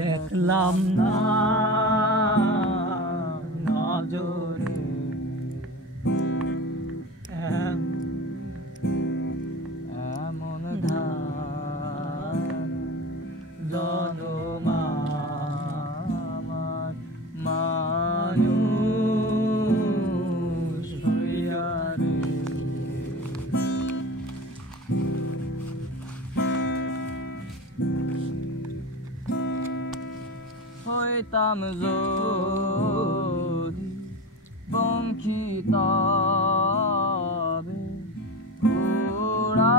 দেখলাম না নজরে এমন ধার জনমা আমার মানুষ হইয়া রে। হইতাম যদি পঙ্খী তবে উড়াল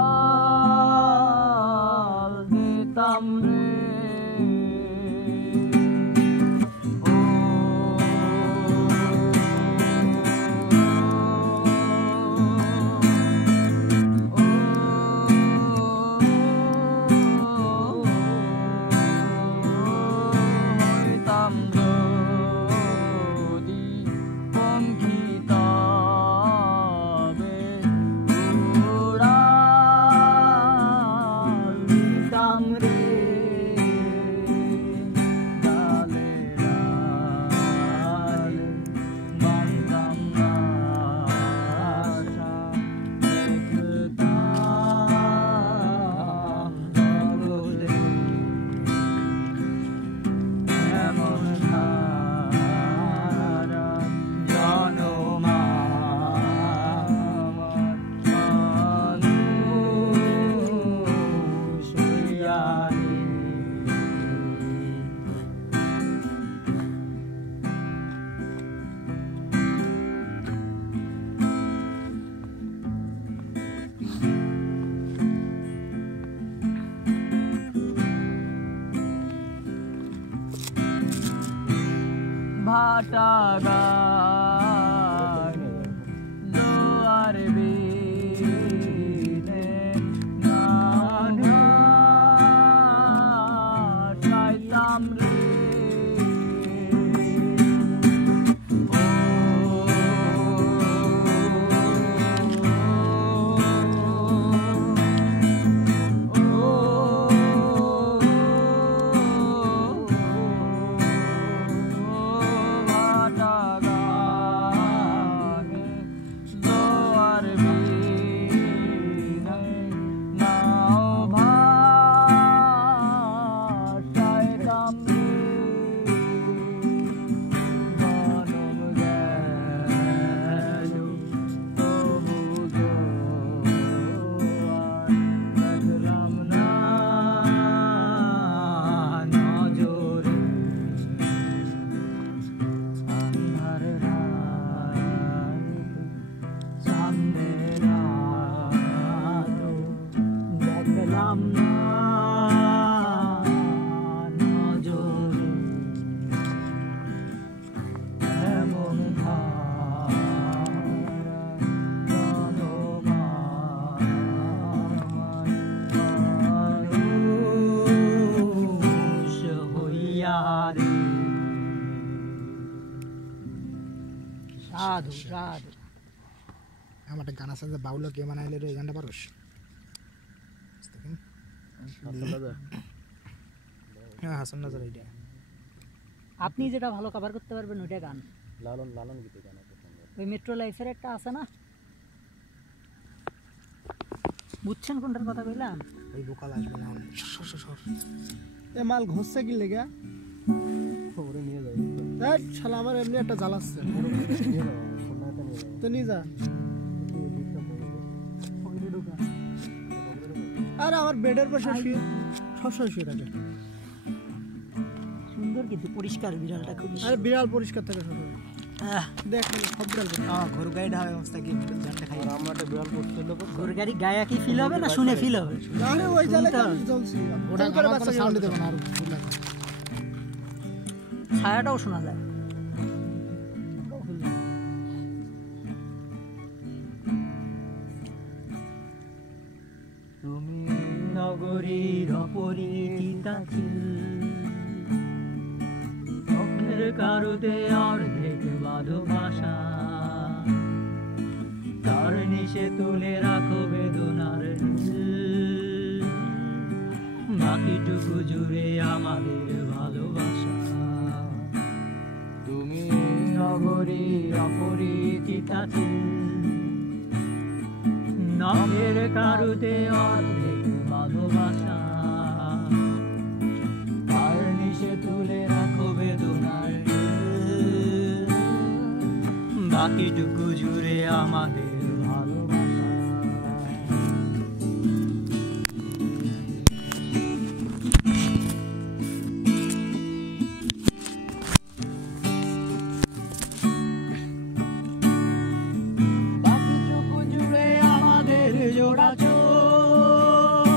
দিতাম রে। ভাটা গাড়ি জোয়ার বিনে নানা চাইতাম রে। সাধু সাধু আমার একটা গান আছে যে বাউলা কে বানাইলে রে গানটা পারোস? হ্যাঁ হাসান নাজার এইটা। আপনি যেটা ভালো কভার করতে পারবেন ওইটা গান। লালন লালন গীতে গান আছে। ওই মেট্রো লাইফের একটা আছে না, বুঝছেন কোনটার কথা কইলাম? ওই ভোকাল আসবে না। সর এ মাল ঘষছে কি লেগা? ওরে নিয়ে যাই। এই শালা আমার এমনি একটা জ্বালাচ্ছে। তো নিয়ে যা। আরে আমার বেডের পাশে শুয়ে সবসময় শুয়ে থাকে। সুন্দর কিন্তু পরিষ্কার বিড়ালটা খুব। আরে বিড়াল পরিষ্কার থাকে সবসময়। দেখ সব বিড়াল ঘর গাড়ি ঢাকা অবস্থা কি জানতে খাই। আর আমরা একটা বিড়াল করছিল তো ঘর গাড়ি গায়া কি ফিল হবে না শুনে ফিল হবে? আরে ওই জালে জ্বলছি। ওটা করে বাচ্চা সাউন্ড দেব না আর ভুল লাগে। ছায়াটাও শোনা যায়। তুমি নগরীর অপরিচিতা চোখের কারুতে অর্ধেক বাঁধো ভাষা, তার নিশে তুলে রাখো বেদনার বাকিটুকু জুড়ে আমাদের ভালো নগরীর অপরিচিত আছে, নখের কারুতে অর্ধেক ভালোবাসা, আর নিশে তুলে রাখো বেদনার ঢেউ, বাকিটুকু জুড়ে আমাদের ভালোবাসা। বাকিটুকু জুড়ে আমাদের জোড়া চোখ,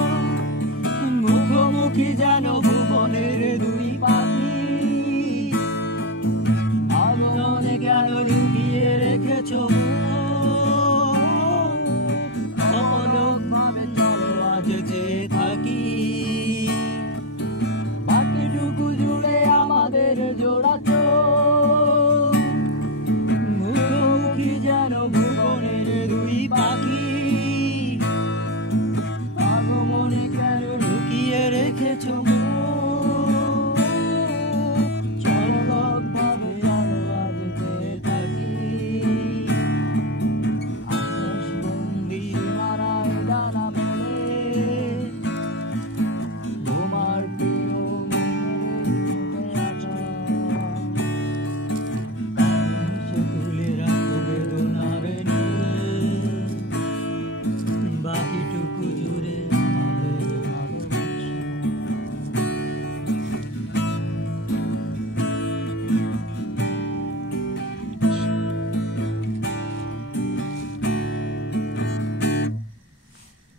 মুখোমুখি যেন ভুবনের দুই পাখি, আগুনে কেন লুকিয়ে রেখেছ অপলক ভাবে, চলো আজ যে থাকি। বাকিটুকু জুড়ে আমাদের জোড়া চোখ, মুখোমুখি যেন ভুবনের দুই পাখি, আগমনে কেন লুকিয়ে রেখেছ চলকভাবে, চলো আজ যে থাকি। আকাশবন্দি সীমানায় ডানা মেলে, তোমার প্রিয় মনের আশা, সে তুলে রাখো বেদনার ঢেউ, বাকিটুকু জুড়ে আমাদের ভালোবাসা।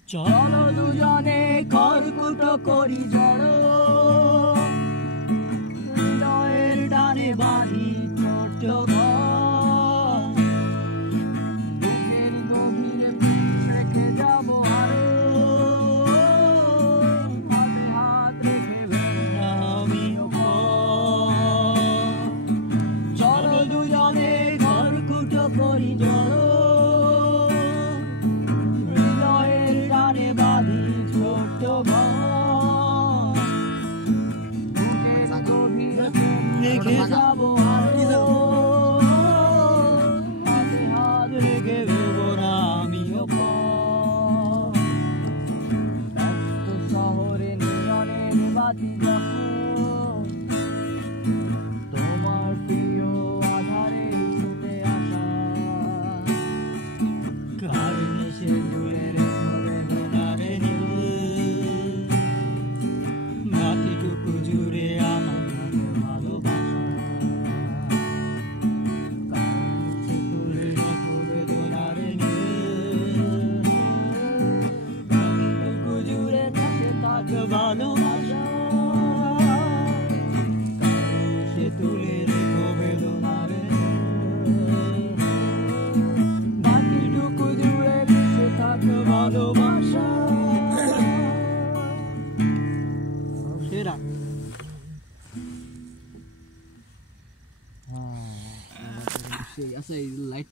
চলো দুজনে খড়কুটো করি জড়ো, হৃদয়ের টানে বাঁধি ছোট ঘর, বুকের গভীরে রেখে যাবো আরো, হাতে হাত রেখে আমিও পর। চলো দুজনে খড়কুটো করি জড়ো, হৃদয়ের টানে বাঁধি ছোট ঘর, বুকের গভীরে রেখে যাবো আরো, হাতে হাত রেখে ভেবো না আমিও পর। ব্যস্ত শহরে নিয়নের বাতি যখন, তোমার প্রিয় আধারে ছুটে আসা, কার নিশে তুলে রেখো বেদনার ঢেউ, বাকিটুকু জুড়ে আমাদের ভালোবাসা। কার নিশে তুলে রেখো বেদনার ঢেউ, বাকিটুকু জুড়ে বসে থাক ভালোবাসা। কার নিশে তুলে রেখো বেদনার ঢেউ, বাকিটুকু জুড়ে বসে থাক ভালোবাসা। সেরা। সেই আচ্ছা এই লাইট